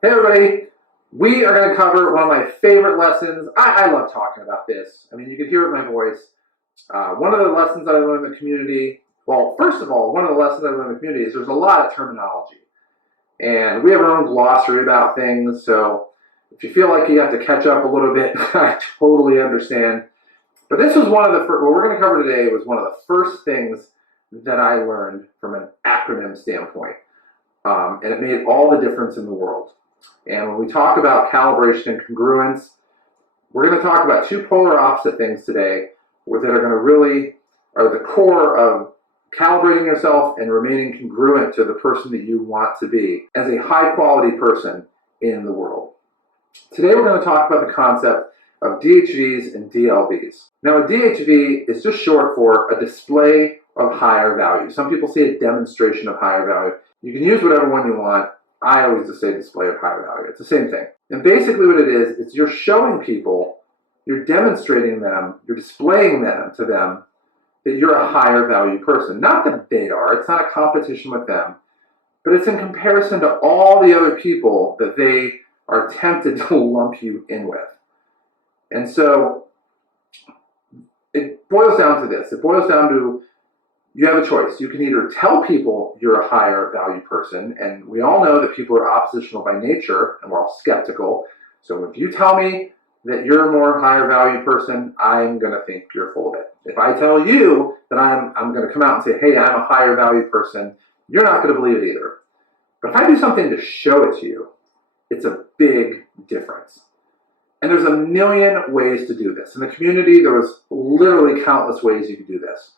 Hey everybody, we are going to cover one of my favorite lessons. I love talking about this. I mean, you can hear it in my voice. One of the lessons that I learned in the community, well, first of all, one of the lessons I learned in the community is there's a lot of terminology. And we have our own glossary about things, so if you feel like you have to catch up a little bit, I totally understand. But this was one of the first, what we're going to cover today was one of the first things that I learned from an acronym standpoint. And it made all the difference in the world. And when we talk about calibration and congruence, we're going to talk about two polar opposite things today that are going to really are the core of calibrating yourself and remaining congruent to the person that you want to be as a high quality person in the world. Today we're going to talk about the concept of DHVs and DLVs. Now, a DHV is just short for a display of higher value. Some people say a demonstration of higher value. You can use whatever one you want. I always just say display of higher value. It's the same thing. And basically what it is you're showing people, you're demonstrating them, you're displaying them to them that you're a higher value person. Not that they are, it's not a competition with them, but it's in comparison to all the other people that they are tempted to lump you in with. And so it boils down to this. It boils down to you have a choice. You can either tell people you're a higher value person, and we all know that people are oppositional by nature, and we're all skeptical. So if you tell me that you're a more higher value person, I'm going to think you're full of it. If I tell you that I'm going to come out and say, hey, I'm a higher value person, you're not going to believe it either. But if I do something to show it to you, it's a big difference. And there's a million ways to do this. In the community, there was literally countless ways you could do this.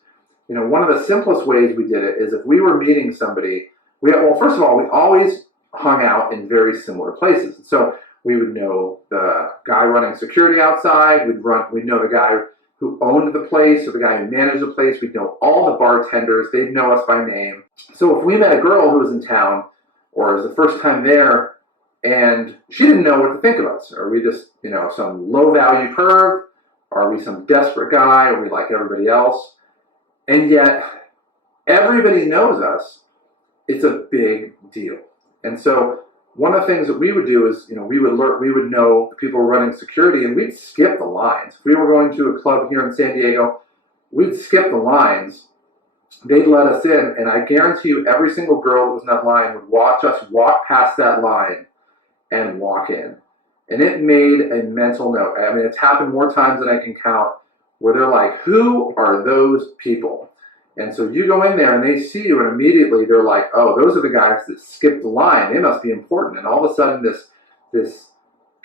You know, one of the simplest ways we did it is if we were meeting somebody, first of all, we always hung out in very similar places. So we would know the guy running security outside, we'd know the guy who owned the place or the guy who managed the place, we'd know all the bartenders, they'd know us by name. So if we met a girl who was in town or was the first time there and she didn't know what to think of us, are we just, some low value perv? Are we some desperate guy? Are we like everybody else? And yet, everybody knows us. It's a big deal. And so, one of the things that we would do is, we would know the people running security, and we'd skip the lines. If we were going to a club here in San Diego, we'd skip the lines. They'd let us in, and I guarantee you, every single girl that was in that line would watch us walk past that line and walk in. And it made a mental note. I mean, it's happened more times than I can count, where they're like, who are those people? And so you go in there and they see you and immediately they're like, oh, those are the guys that skipped the line. They must be important. And all of a sudden this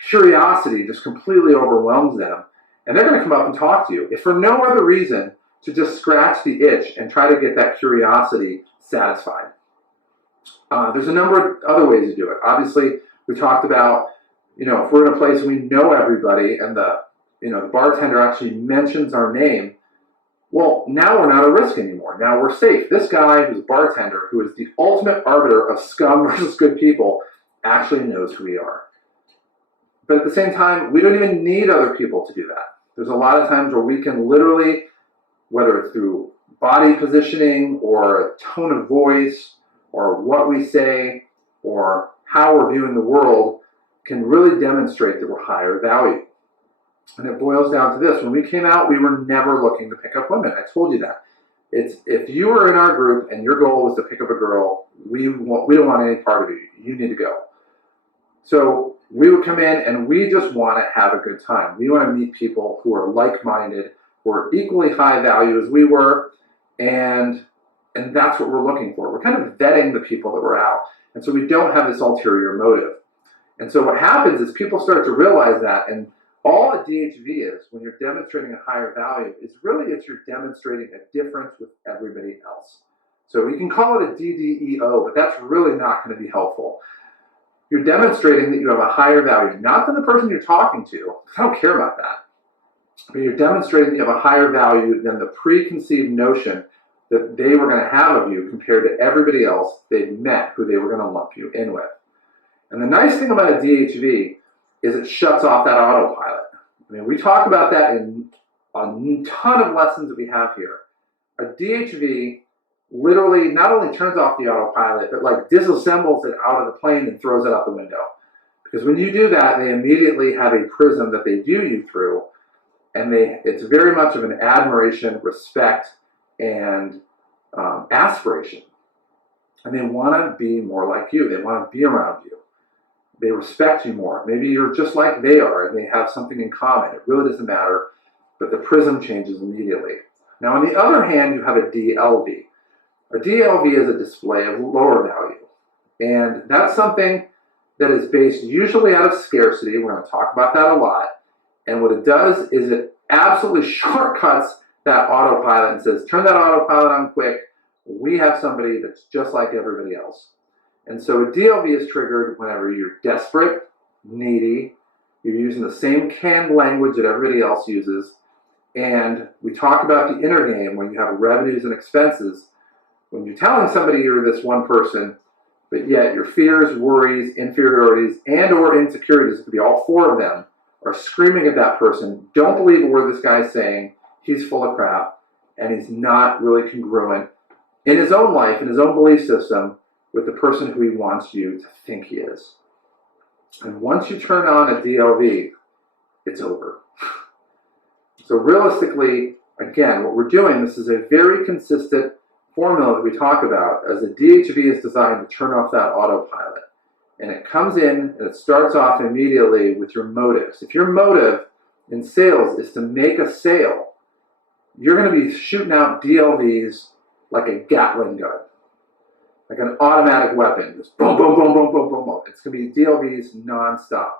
curiosity just completely overwhelms them. And they're going to come up and talk to you, if for no other reason, to just scratch the itch and try to get that curiosity satisfied. There's a number of other ways to do it. Obviously, we talked about, if we're in a place and we know everybody and the bartender actually mentions our name, well, now we're not a risk anymore. Now we're safe. This guy who's a bartender, who is the ultimate arbiter of scum versus good people, actually knows who we are. But at the same time, we don't even need other people to do that. There's a lot of times where we can literally, whether it's through body positioning or a tone of voice or what we say or how we're viewing the world, can really demonstrate that we're higher value. And it boils down to this. When we came out, we were never looking to pick up women. I told you that. If you were in our group and your goal was to pick up a girl, we don't want any part of you. You need to go. So we would come in and we just want to have a good time. We want to meet people who are like-minded, who are equally high value as we were, and that's what we're looking for. We're kind of vetting the people that we're out. And so we don't have this ulterior motive. And so what happens is people start to realize that, and all a DHV is, when you're demonstrating a higher value, is really you're demonstrating a difference with everybody else. So we can call it a DDEO, but that's really not going to be helpful. You're demonstrating that you have a higher value, not than the person you're talking to. I don't care about that. But you're demonstrating that you have a higher value than the preconceived notion that they were going to have of you compared to everybody else they've met who they were going to lump you in with. And the nice thing about a DHV is it shuts off that autopilot. I mean, we talk about that in a ton of lessons that we have here. A DHV literally not only turns off the autopilot, but like disassembles it out of the plane and throws it out the window. Because when you do that, they immediately have a prism that they view you through, and it's very much of an admiration, respect, and aspiration. And they want to be more like you. They want to be around you. They respect you more. Maybe you're just like they are, and they have something in common. It really doesn't matter, but the prism changes immediately. Now, on the other hand, you have a DLV. A DLV is a display of lower value. And that's something that is based usually out of scarcity. We're going to talk about that a lot. And what it does is it absolutely shortcuts that autopilot and says, turn that autopilot on quick. We have somebody that's just like everybody else. And so a DLV is triggered whenever you're desperate, needy, you're using the same canned language that everybody else uses. And we talk about the inner game when you have revenues and expenses. When you're telling somebody you're this one person, but yet your fears, worries, inferiorities, and or insecurities, it could be all four of them, are screaming at that person, don't believe a word this guy's saying, he's full of crap, and he's not really congruent in his own life, in his own belief system, with the person who he wants you to think he is. And once you turn on a DLV, it's over. So realistically, again, what we're doing, this is a very consistent formula that we talk about, as a DHV is designed to turn off that autopilot. And it comes in and it starts off immediately with your motives. If your motive in sales is to make a sale, you're going to be shooting out DLVs like a Gatling gun, like an automatic weapon. Just boom, boom, boom, boom, boom, boom, boom. It's going to be DLVs nonstop.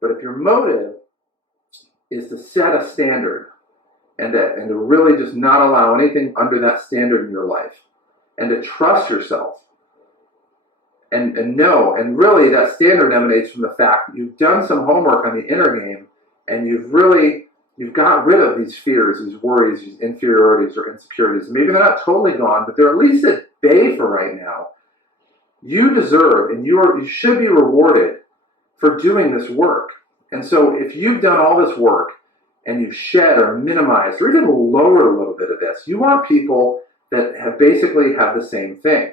But if your motive is to set a standard, and to really just not allow anything under that standard in your life, and to trust yourself, and know, and really that standard emanates from the fact that you've done some homework on the inner game, and you've got rid of these fears, these worries, these inferiorities or insecurities. Maybe they're not totally gone, but they're at least at bay for right now. You deserve, and you should be rewarded for doing this work. And so if you've done all this work, and you've shed or minimized or even lowered a little bit of this, you want people that have basically have the same thing.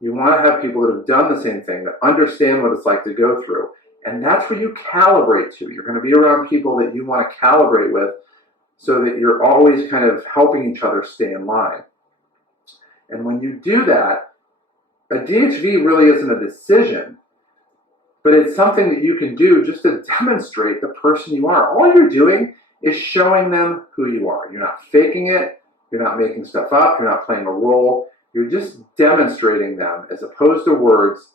You want to have people that have done the same thing, that understand what it's like to go through. And that's where you calibrate to. You're going to be around people that you want to calibrate with so that you're always kind of helping each other stay in line. And when you do that, a DHV really isn't a decision, but it's something that you can do just to demonstrate the person you are. All you're doing is showing them who you are. You're not faking it. You're not making stuff up. You're not playing a role. You're just demonstrating them, as opposed to words,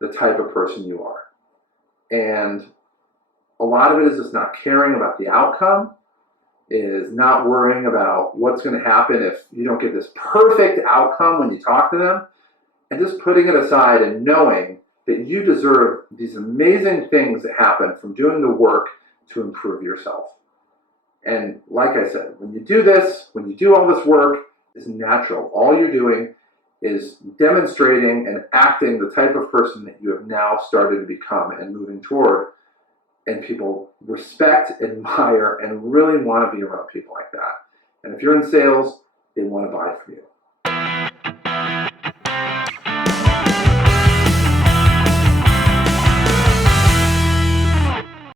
the type of person you are. And a lot of it is just not caring about the outcome, is not worrying about what's going to happen if you don't get this perfect outcome when you talk to them, and just putting it aside and knowing that you deserve these amazing things that happen from doing the work to improve yourself. And like I said, when you do this, when you do all this work, it's natural. All you're doing is demonstrating and acting the type of person that you have now started to become and moving toward. And people respect, admire, and really want to be around people like that. And if you're in sales, they want to buy from you.